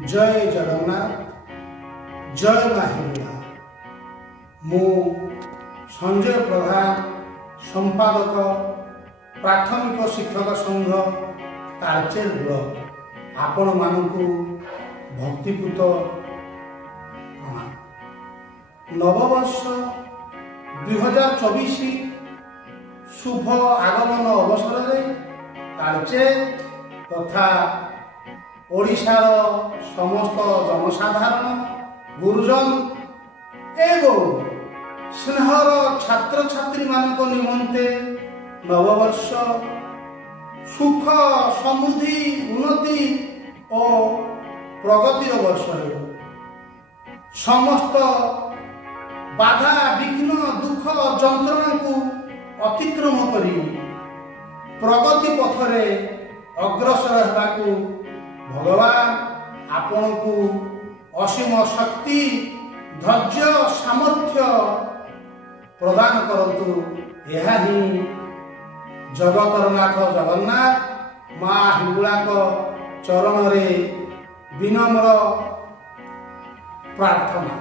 जय जगन्नाथ जय माँ हिंगला। मु संजय प्रधान संपादक प्राथमिक शिक्षक संघ तालचेर ब्लॉक आपण मानकु भक्तिपूत प्रणाम। नववर्ष 2024 शुभ आगमन अवसर में तालचेर तथा ओडिशार समस्त जनसाधारण गुरुजन एवं स्नेहर छात्र छात्री मानक निमंते नववर्ष सुख समृद्धि उन्नति और प्रगतिर वर्ष समस्त बाधा विघ्न दुख जंत्रणा को अतिक्रम करी प्रगति पथरे अग्रसर होगाकू भगवान आपण को असीम शक्ति धैर्य सामर्थ्य प्रदान करंतु। यह ही जगतरनाथ जगन्नाथ माँ हिंगुला चरण रे विनम्र प्रार्थना।